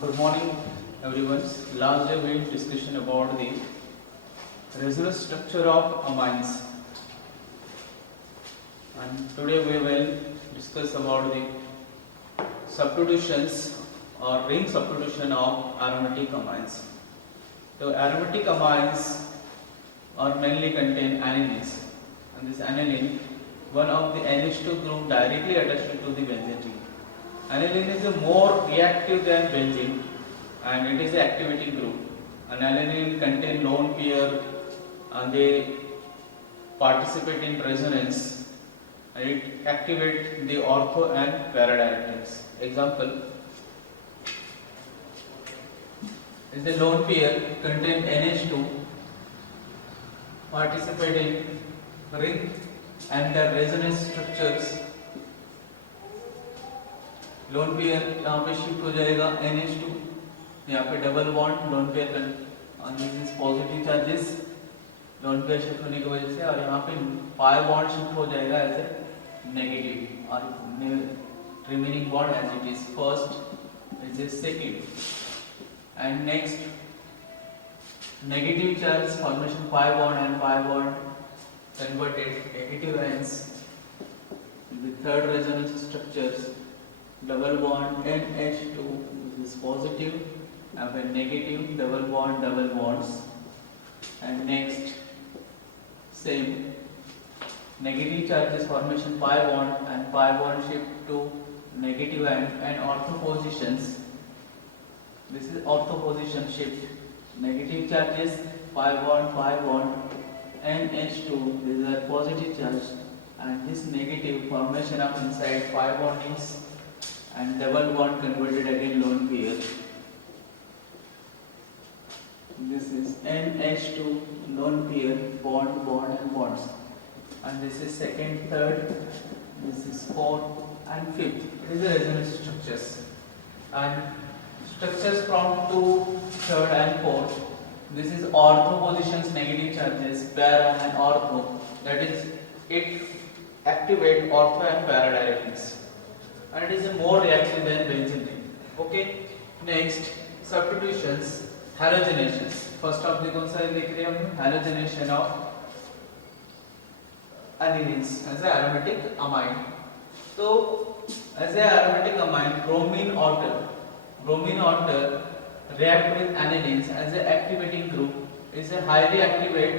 Good morning, everyone. Last day we discussion about the resonance structure of amines, and today we will discuss about the substitutions or ring substitution of aromatic amines. So aromatic amines are mainly contain anilines, and this aniline, one of the NH2 group directly attached to the benzene ring. Aniline is a more reactive than benzene and it is the activating group. And aniline contain lone pair and they participate in resonance and it activate the ortho and para directives. Example is the lone pair contain NH2 participate in ring and the resonance structures. Lone pair यहाँ पे shift हो जाएगा NH2, यहाँ पे double bond lone pair this is positive charges lone pair shift होने की वजह से, और यहाँ पे पाई बॉन्ड शिफ्ट हो जाएगा एज ए नेगेटिव और remaining bond as it is first is a second and next negative charge formation pi bond and pi bond converted negative ions with third resonance structures double bond NH2, this is positive, and then negative double bonds, and next same negative charges formation pi bond and pi bond shift to negative and ortho positions. This is ortho position shift. Negative charges pi bond NH2, this is a positive charge, and this negative formation of inside pi bond is and double bond converted again lone pair. This is NH2 lone pair bond and bonds, and this is second, third, this is fourth and fifth. It is the resonance structures, and structures from 2, 3rd and 4th. This is ortho positions, negative charges, para and ortho. That is, it activate ortho and para directives. And it is a more reactive than benzene ring. Okay. Next, substitutions, halogenations. First of the कौन सा देख रहे हैं हम? Halogenation of anilines as a aromatic amine. So, as a aromatic amine, bromine outer react with anilines as a activating group. Is a highly activate,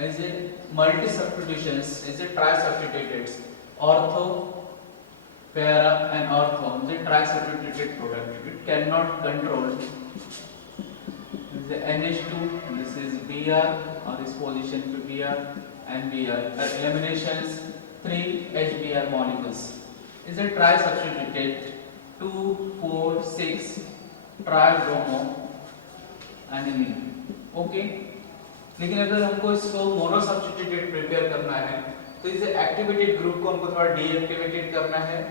is a multi substitutions, is a tri substituted ortho, para and ortho, the tri-substituted product. It cannot control. This is the NH2, this is Br, or this position to Br and Br. Eliminations 3 HBr molecules. Is a tri-substituted 2, 4, 6 tri-bromo aniline. Okay. लेकिन अगर हमको इसको mono substituted prepare करना है तो इसे activated group को हमको थोड़ा डीएक्टिवेटेड करना है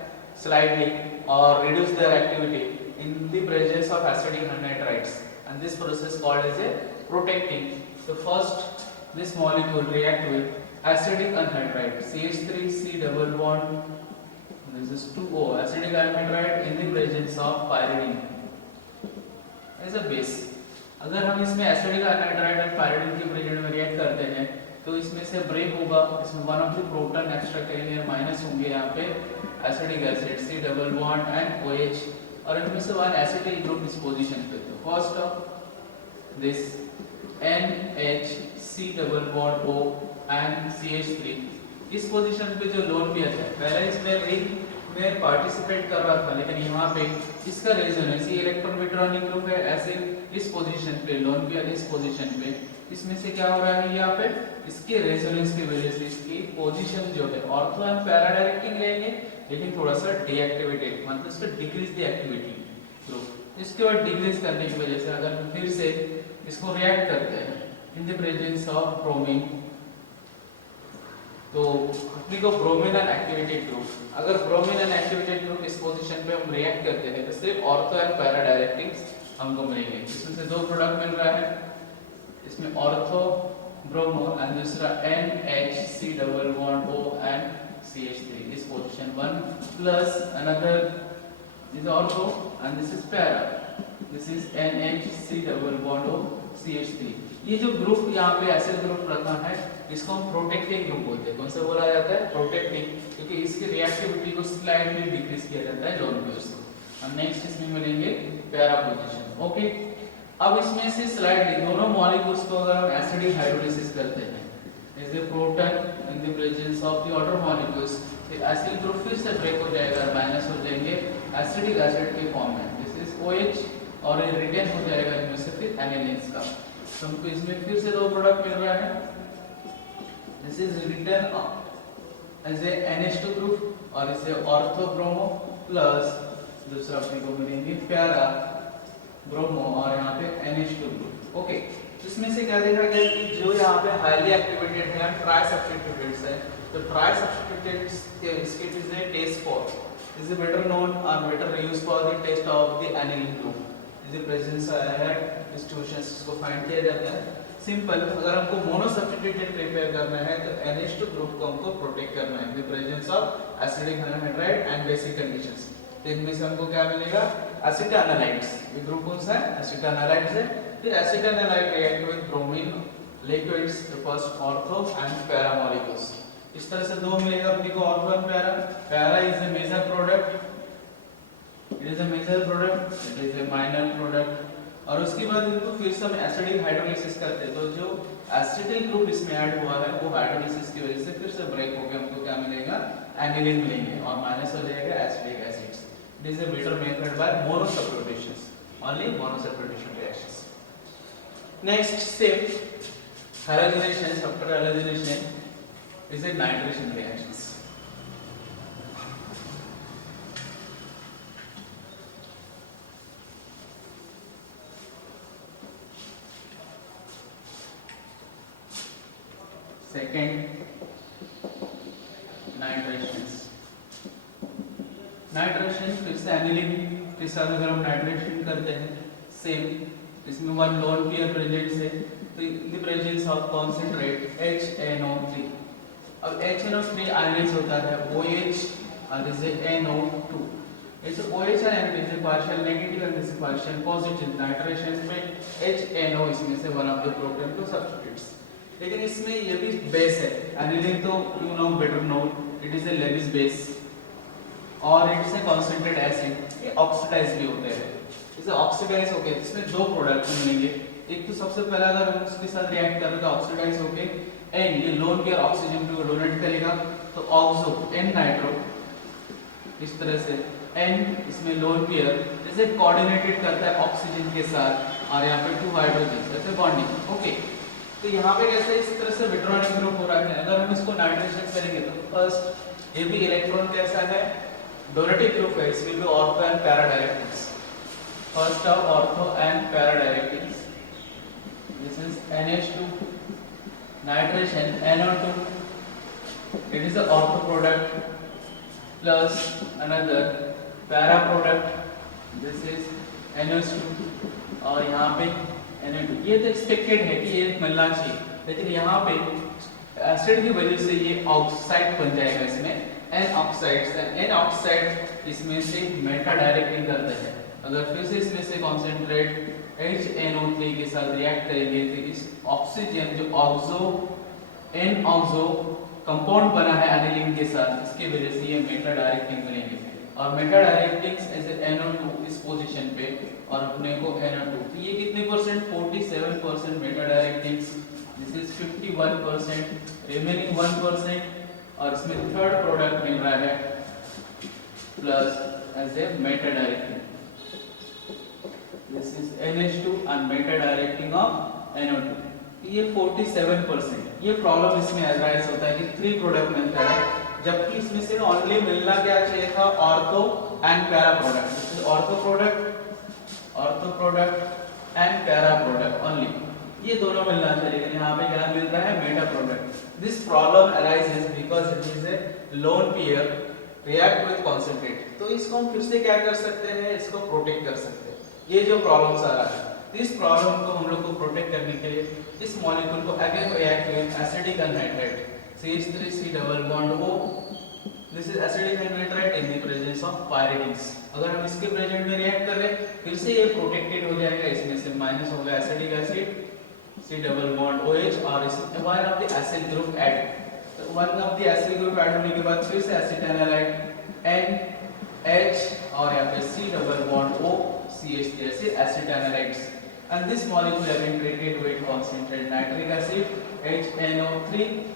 slightly or reduce their activity in the presence of acidic anhydrides, and this process called as a protecting. So first this molecule react with acidic anhydride CH3C double bond, this is 2O acidic anhydride in the presence of pyridine as a base. अगर हम इसमें acidic anhydride और pyridine के present में react करते हैं तो इसमें से ब्रेक होगा, इसमें one of the proton extra carrier minus होंगे यहाँ पे acidic acid C double bond and OH, और इनमें से वन एसिटिल ग्रुप इस पोजीशन पे। तो first of this NH C double bond O and CH3 इस पोजीशन पे जो लोन पेयर है, पहले इसमें रिंग में पार्टिसिपेट कर रहा था, लेकिन यहाँ पे इसका रेजोनेंस ये इलेक्ट्रॉन विड्रॉइंग ग्रुप है, ऐसे इस पोजीशन पे लोन पेयर इस पोजीशन पे, इसमें से क्या हो रहा है यहाँ पे इसके रेजोनेंस की वजह से इसकी पोजीशन जो है ऑर्थो एंड पैरा डायरेक्टिंग रहेंगे, लेकिन थोड़ा सा डीएक्टिवेटेड, मतलब इसका डिक्रीज द एक्टिविटी ग्रुप। इसके बाद डिक्रीज करने की वजह से अगर हम फिर से इसको रिएक्ट करते हैं इन द प्रेजेंस ऑफ ब्रोमीन, तो अपने को ब्रोमीन एंड एक्टिवेटेड ग्रुप, अगर ब्रोमीन एंड एक्टिवेटेड ग्रुप इस पोजीशन पे हम रिएक्ट करते हैं तो सिर्फ ऑर्थो एंड पैरा डायरेक्टिंग्स हमको मिलेंगे। इसमें से दो प्रोडक्ट मिल रहा है, इसमें ऑर्थो ब्रोमो एंड दूसरा NHC double bond O and CH3 is position 1 plus another is ortho and this is para. This is NH3 double bond O CH3। ये जो ग्रुप यहाँ पे एसिड ग्रुप रखा है इसको हम प्रोटेक्टिंग ग्रुप बोलते हैं। कौन सा बोला जाता है? प्रोटेक्टिंग, क्योंकि इसकी रिएक्टिविटी को स्लाइडली डिक्रीज किया जाता है लोन पेयर से। हम नेक्स्ट इसमें मिलेंगे पैरा पोजीशन। ओके, अब इसमें से स्लाइडली दोनों मॉलिक्यूल्स को अगर हम एसिडिक हाइड्रोलिसिस करते हैं is the proton in the presence of the other molecules, फिर एसिड ग्रुप फिर से ब्रेक हो जाएगा, माइनस हो जाएंगे एसिडिक एसिड के फॉर्म में। दिस इज OH और ये रिटेन हो जाएगा इनमें से फिर एनालिन्स का। तो हमको इसमें फिर से दो प्रोडक्ट मिल रहा है। This is written as a NH2 group और इसे ऑर्थो ब्रोमो प्लस दूसरा अपने को मिलेंगे पैरा ब्रोमो और यहाँ पे NH2 ग्रुप। ओके, इसमें से क्या देखा गया कि जो यहाँ पे हाईली एक्टिवेटेड है ट्राई सब्स्टिट्यूटेड्स है, तो ट्राई सब्स्टिट्यूटेड्स के इसके is a test for is better known or better used for the test of the aniline group, is the presence है institutions को फाइंड किया जाता है। सिंपल, अगर हमको मोनो सब्स्टिट्यूटेड प्रिपेयर करना है तो NH2 ग्रुप को हमको प्रोटेक्ट करना है इन the presence of acidic hydride and basic conditions. तो इनमें से हमको क्या मिलेगा? एसिटानालाइड्स। ये ग्रुप कौन सा है? एसिटानालाइड्स है। फिर acetanilide react with bromine liquids, the first ortho and para molecules. इस तरह से दो मिलेगा अपने को, ortho and para. Para is the major product, it is a major product, it is a minor product. और उसके बाद इनको फिर से हम एसिडिक हाइड्रोलिसिस करते हैं, तो जो एसिटिल ग्रुप इसमें ऐड हुआ है वो हाइड्रोलिसिस की वजह से फिर से ब्रेक होकर हमको क्या मिलेगा? एनिलीन मिलेंगे और माइनस हो जाएगा acidic acids. It is a better method by mono substitutions, only mono substitution reactions. Next step halogenation. After halogenation is a nitration reactions. Second, nitrations. Nitration फिर से एनिलीन के साथ अगर हम नाइट्रेशन करते हैं, सेम इसमें वन लोन पेयर प्रेजेंट है, तो इन the presence of concentrate HNO3। अब HNO3 आयनाइज होता है OH और दिस इज NO2। इस OH और NO is partial negative and this is partial positive। Nitration में HNO इसमें से वन ऑफ द प्रोटॉन को सब्स्टिट्यूट्स। लेकिन इसमें ये भी बेस है, एनिलीन तो you know better know, it is a Lewis base और इट्स ए कॉन्सेंट्रेट एसिड, ये ऑक्सीडाइज भी होते हैं। इसे ऑक्सीडाइज हो गए, इसमें दो प्रोडक्ट मिलेंगे। एक तो सबसे पहला अगर हम उसके साथ रिएक्ट करें तो ऑक्सीडाइज हो गए एंड ये लोन पेयर ऑक्सीजन को डोनेट करेगा, तो ऑक्सो N नाइट्रो इस तरह से N इसमें लोन पेयर जैसे कोऑर्डिनेटेड करता है ऑक्सीजन के साथ और यहाँ पे 2 हाइड्रोजन जैसे बॉन्डिंग। ओके, तो यहाँ पे कैसे इस तरह से विट्रोनिक ग्रुप हो रहा है। अगर हम इसको नाइट्रेशन करेंगे तो फर्स्ट ये भी इलेक्ट्रॉन कैसा है? डोनेटिव ग्रुप है, इसमें भी ortho and para directives. First of ortho and para directives, this is NH2 nitration NO2, it is the ortho product plus another para product, this is NH2 और यहाँ पे NO2। ये तो एक्सपेक्टेड है कि ये मिलना चाहिए, लेकिन यहाँ पे एसिड की वजह से ये ऑक्साइड बन जाएगा इसमें N ऑक्साइड्स। N ऑक्साइड इसमें से मेटा डायरेक्टिंग करते हैं। अगर फिर से इसमें से कॉन्सेंट्रेट HNO3 के साथ रिएक्ट करेंगे तो इस ऑक्सीजन जो ऑक्सो N ऑक्सो कंपाउंड बना है एनिलीन के साथ, इसकी वजह से ये मेटा डायरेक्टिंग बनेंगे और मेटा डायरेक्टिंग्स एज NO2 इस पोजीशन पे और अपने को NO2। तो ये कितने percent? 47% meta directings, this is 51%, remaining 1% और इसमें थर्ड प्रोडक्ट मिल रहा है plus as a meta directing. This is NH2 and meta directing of NO2। ये 47%। ये प्रॉब्लम इसमें अराइज होता है कि 3 प्रोडक्ट मिलता है, जबकि इसमें से ओनली मिलना क्या चाहिए था? Ortho and para product. This is ortho product and para product only, ये दोनों मिलना चाहिए, लेकिन यहाँ पे क्या मिल रहा है? Meta product. This problem arises because it is A lone pair react with concentrate. तो इसको हम फिर से क्या कर सकते हैं? इसको प्रोटेक्ट कर सकते हैं। ये जो प्रॉब्लम्स आ रहा है, इस प्रॉब्लम को हम लोग को प्रोटेक्ट करने के लिए इस मॉलिक्यूल को again react with acidic anhydride CH3C double bond O। This is acidic anhydride in the presence of of pyridines. अगर हम इसके प्रेजेंट में रिएक्ट कर रहे हैं फिर से ये प्रोटेक्टेड हो जाएगा, इसमें से माइनस होगा acidic acid C double bond OH और इसमें one of the acid group add, तो one of the acid group add होने के बाद फिर से एसिटाइनलाइट NH और यहाँ पे C double bond O CH जैसे एसिटाइनलाइट्स, and this molecule have been treated with concentrated nitric acid HNO3।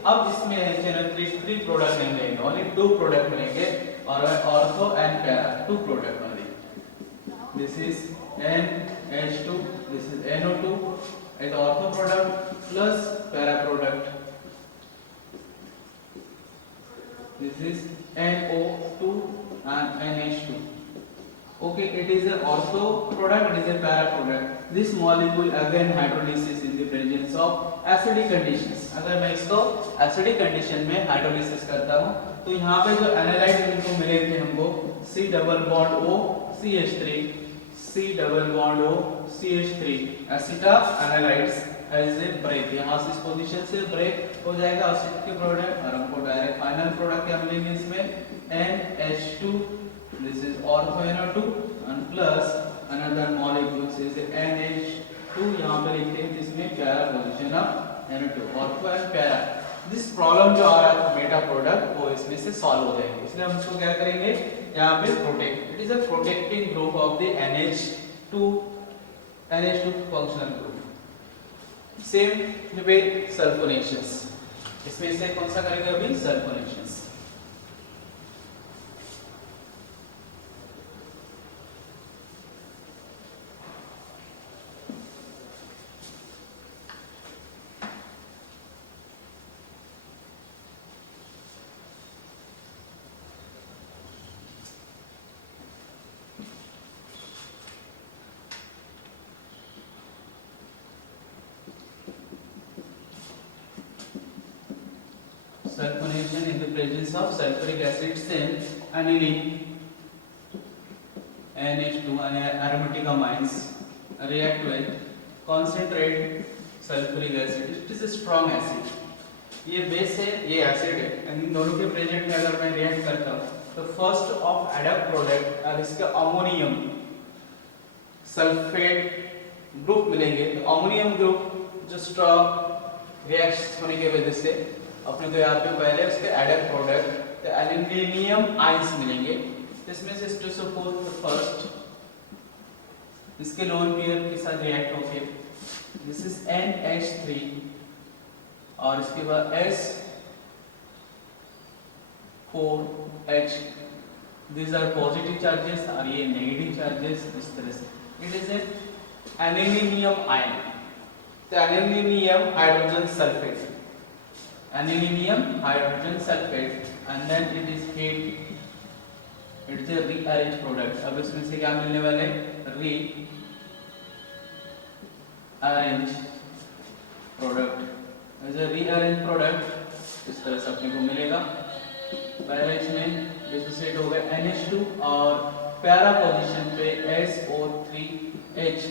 अब इसमें HNO3 3 प्रोडक्ट नहीं मिलेंगे, ओनली 2 प्रोडक्ट मिलेंगे और ortho and para 2 product only. This is NH2, this is NO2 as ortho product plus para product, this is NO2 and NH2। okay, it is an ortho product, it is a para product। this molecule again hydrolysis in the presence of acidic conditions। अगर मैं इसको acidic condition में hydrolysis करता हूँ तो यहाँ पे जो एनालाइट इनको मिलेंगे हमको C double bond O CH3 C double bond O CH3 acetanilides as a break, यहाँ से इस पोजीशन से ब्रेक हो जाएगा एसिड के प्रोडक्ट और हमको डायरेक्ट फाइनल प्रोडक्ट क्या मिलेंगे इसमें NH2, this is ortho NO2 and plus another molecules is NH2, यहाँ पे लिखते हैं इसमें para position of NO2 ortho and para. This problem जो आ रहा है मेटा प्रोडक्ट वो इसमें से सॉल्व हो जाएंगे, इसलिए हम इसको क्या करेंगे यहाँ पे protect, it is a protecting group of the NH2 functional group. Same way sulfonations, इसमें से कौन सा करेंगे अभी sulfonations. Sulfonation in the presence of sulfuric acid then aniline NH2 and aromatic amines react with concentrated sulfuric acid, it is a strong acid। ये base है ये acid है, इन दोनों के प्रेजेंट में अगर मैं रिएक्ट करता हूँ तो फर्स्ट ऑफ एडप्ट प्रोडक्ट और इसका अमोनियम सल्फेट ग्रुप मिलेंगे, तो अमोनियम ग्रुप जो स्ट्रॉन्ग रिएक्शन होने की वजह से अपने को यहाँ पे पहले उसके एडप्ट प्रोडक्ट तो एल्यूमिनियम आयंस मिलेंगे, इसमें से H2SO4 फर्स्ट इसके लोन पेयर के साथ रिएक्ट होके दिस इज NH3 और इसके बाद S4H, these are positive charges और ये नेगेटिव चार्जेस, इस तरह से it is an aluminium ion, तो aluminium hydrogen sulfate, aluminium hydrogen sulfate and then it is heat, it is a rearranged product। अब इसमें से क्या मिलने वाले rearranged product, as a rearranged product इस तरह से अपने को मिलेगा। पहले इसमें डिसोसिएट हो गया NH2 और पैरा पोजीशन पे SO3H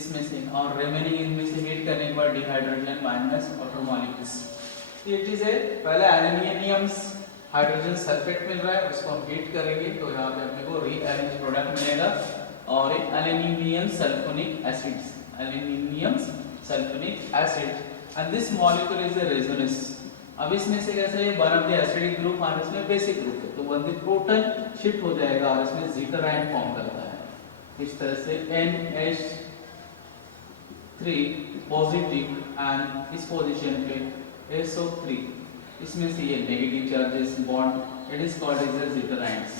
इसमें से और रिमेनिंग इनमें से हीट करने के बाद डिहाइड्रोजन माइनस वाटर मॉलिक्यूल्स। ये चीज है पहले एल्यूमिनियम हाइड्रोजन सल्फेट मिल रहा है उसको हम हीट करेंगे तो यहाँ पे अपने को रीअरेंज प्रोडक्ट मिलेगा और एक aluminium sulphonic acids, aluminium sulphonic acid and this molecule is a resonance. अब इसमें से कैसे है one of the acidic group और इसमें बेसिक ग्रुप है, तो वन द प्रोटॉन शिफ्ट हो जाएगा और इसमें जीटर आयन फॉर्म करता है। इस तरह से NH3 पॉजिटिव एंड इस पोजीशन पे SO3 इसमें से ये negative charges bond it is called as zwitter ions.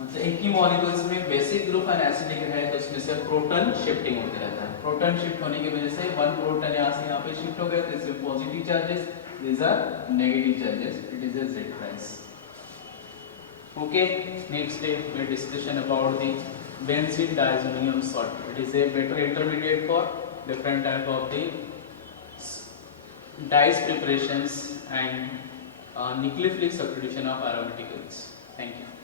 मतलब एक ही मॉलिक्यूल्स में बेसिक ग्रुप एंड एसिडिक है तो इसमें से प्रोटॉन शिफ्टिंग होते रहता है। प्रोटॉन शिफ्ट होने की वजह से वन प्रोटॉन यहाँ से यहाँ पे शिफ्ट हो गया तो इसमें positive charges, these are negative charges, it is a Z price। Okay, next day we discussion about the benzene diazonium salt, it is a better intermediate for different type of the dyes preparations and nucleophilic substitution of aromaticals। Thank you।